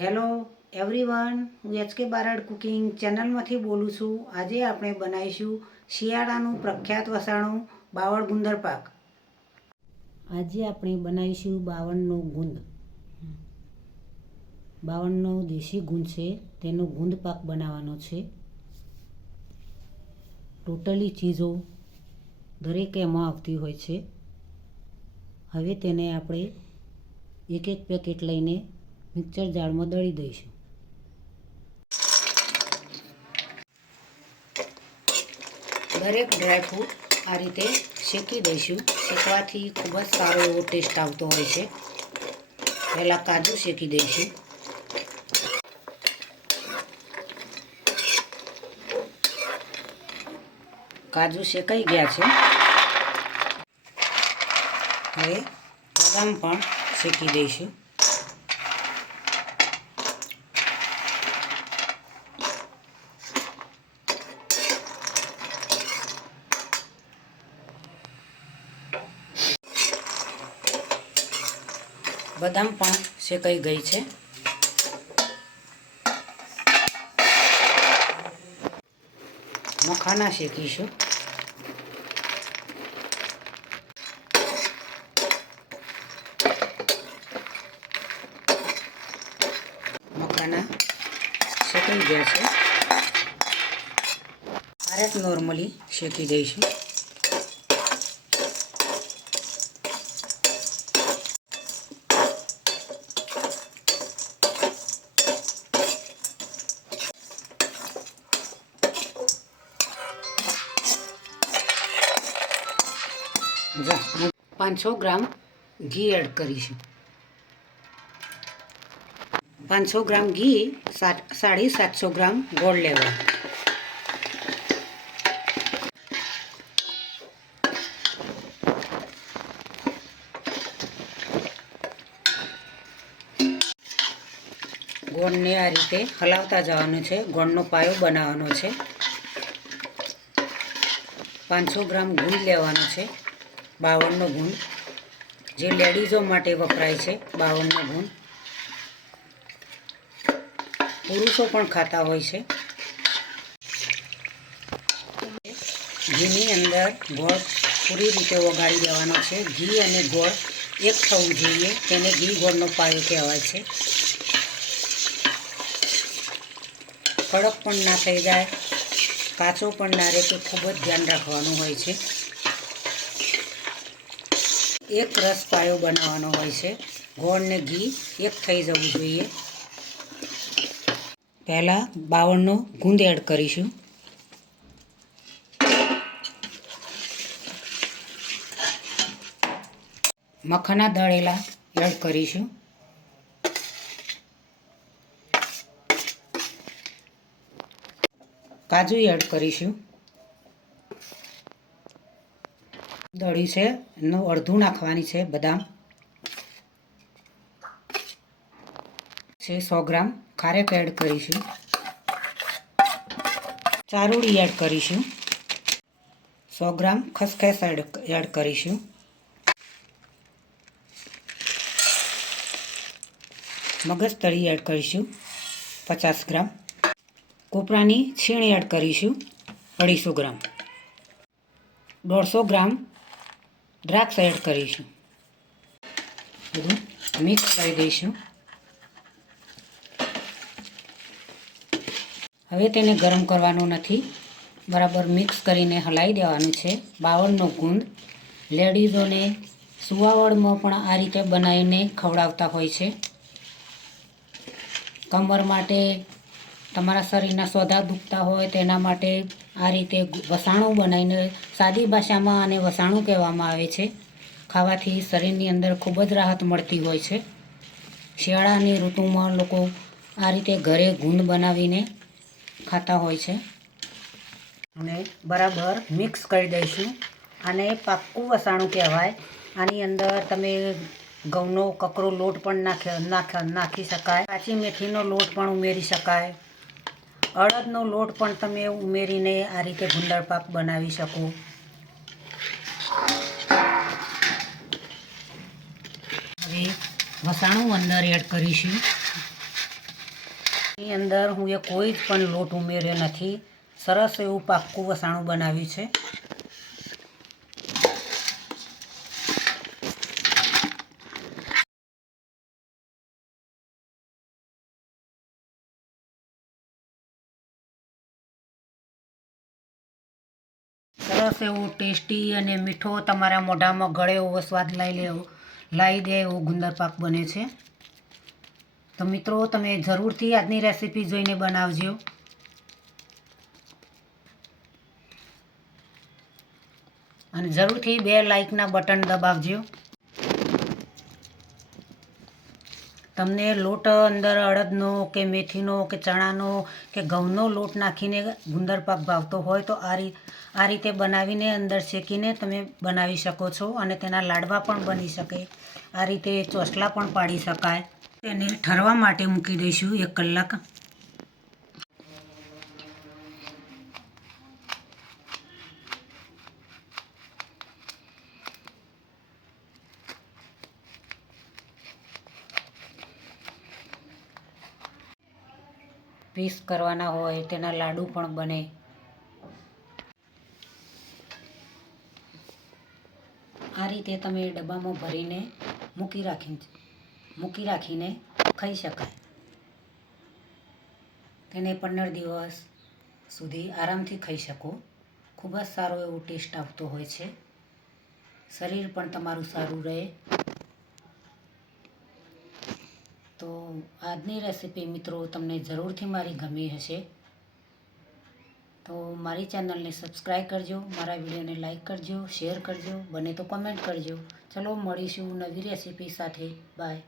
Hello everyone, હું HK Barad cooking ચેનલમાંથી બોલું છું। આજે આપણે બનાવીશું શિયાળાનું પ્રખ્યાત વસાણું બાવળ ગુંદર પાક। આજે આપણે બનાવીશું બાવળનો ગુંદ। બાવળનો દેશી ગુંદ છે, તેનો ગુંદ પાક બનાવવાનો છે। ટોટલી ચીજો દરેક એમાં આવતી હોય છે। હવે તેને આપણે એક એક પેકેટ લઈને મિક્સર જારમાં દળી દઈશું। દરેક ડ્રાયફ્રૂટ આ રીતે શેકી દઈશું। શેકવાથી ખૂબ જ સારો એવો ટેસ્ટ આવતો હોય છે। પહેલાં કાજુ શેકી દઈશું। કાજુ શેકાઈ ગયા છે। હવે બદામ પણ શેકી દઈશું। બદામ પણ શેકાઈ ગઈ છે। મખાના શેકીશું। મખાના શેકાઈ ગયા છે। ખારેક નોર્મલી શેકી દઈશું। હું 500 ગ્રામ ઘી એડ કરીશું। 500 ગ્રામ ઘી 750 ગ્રામ ગોળ લેવા। ગોળને આ રીતે હલાવતા જવાનું છે। ગોળનો પાયો બનાવવાનો છે। 500 ગ્રામ ગુંદ લેવાનો છે। બાવળનો ગુંદ જે લેડીઝો માટે વપરાય છે। બાવળનો ગુંદ પુરુષો પણ ખાતા હોય છે। ઘીની અંદર ગોળ પૂરી રીતે ઓગાળી દેવાનો છે। ઘી અને ગોળ એક થવું જોઈએ, તેને ઘી ગોળનો પાયો કહેવાય છે। કડક પણ ના થઈ જાય, કાચો પણ ના રહે, તો ખૂબ જ ધ્યાન રાખવાનું હોય છે। એક રસ પાયો બનાવવાનો હોય છે। ગોળ ને ઘી એક થઈ જવું જોઈએ। પહેલાં બાવળનો ગુંદ એડ કરીશું। મખાના દળેલા એડ કરીશું। કાજુ એડ કરીશું। દળી છે એનું અડધું નાખવાની છે। બદામ છે 100 ગ્રામ ખારેક એડ કરીશું। ચારોળી એડ કરીશું। 100 ગ્રામ ખસખસ એડ કરીશું। મગજતરી એડ કરીશું 50 ગ્રામ। કોપરાની છીણ એડ કરીશું 250 ગ્રામ। 150 ગ્રામ દ્રાક્ષ એડ કરીશું। બધું મિક્સ કરી દઈશું। હવે તેને ગરમ કરવાનું નથી, બરાબર મિક્સ કરીને હલાવી દેવાનું છે। બાવળનો ગુંદ લેડીઝોને સુવાવડમાં પણ આ રીતે બનાવીને ખવડાવતા હોય છે। કમર માટે, તમારા શરીરના સોજા દુખતા હોય તેના માટે આ રીતે વસાણું બનાવીને, સાદી ભાષામાં આને વસાણું કહેવામાં આવે છે। ખાવાથી શરીરની અંદર ખૂબ જ રાહત મળતી હોય છે। શિયાળાની ઋતુમાં લોકો આ રીતે ઘરે ગુંદ બનાવીને ખાતા હોય છે। અને બરાબર મિક્સ કરી દઈશું। આને પાક્કું વસાણું કહેવાય। આની અંદર તમે ઘઉંનો કકરો લોટ પણ નાખી શકાય। કાચી મેથીનો લોટ પણ ઉમેરી શકાય। અડદનો લોટ પણ તમે ઉમેરીને આ રીતે ગુંદર પાક બનાવી શકો। હવે વસાણું અંદર એડ કરીશું। એની અંદર હું કોઈ જ પણ લોટ ઉમેર્યો નથી. સરસ એવું પાક્કું વસાણું બનાવ્યું છે. સરસ એવું ટેસ્ટી અને મીઠો તમારા મોઢામાં ગળે એવો સ્વાદ લાવી દે એવો ગુંદર પાક બને છે. તો મિત્રો, તમે જરૂરથી આજની રેસીપી જોઈને બનાવજો. અને જરૂરથી 2 લાઇકના બટન દબાવજો. તમને લોટ અંદર અડદનો કે મેથીનો કે ચણાનો કે ઘઉંનો લોટ નાખીને ગુંદર પાક ભાવતો હોય તો આ રીતે બનાવીને અંદર શેકીને તમે બનાવી શકો છો. અને તેના લાડવા પણ બની શકે. આ રીતે ચોસલા પણ પાડી શકાય. તેને ઠરવા માટે મૂકી દઈશું 1 કલાક. પીસ કરવાના હોય તેના લાડુ પણ બને. આ રીતે તમે ડબ્બામાં ભરીને મૂકી રાખીને ખાઈ શકાય. તેને 15 દિવસ સુધી આરામથી ખાઈ શકો. ખૂબ જ સારો એવો ટેસ્ટ આવતો હોય છે. શરીર પણ તમારું સારું રહે. તો આજની રેસીપી મિત્રો તમને જરૂરથી મારી ગમી હશે. તો મારી ચેનલને સબસ્ક્રાઈબ કરજો, મારા વિડીયોને લાઈક કરજો, શેર કરજો, બને તો કમેન્ટ કરજો. ચલો મળીશું નવી રેસીપી સાથે. બાય.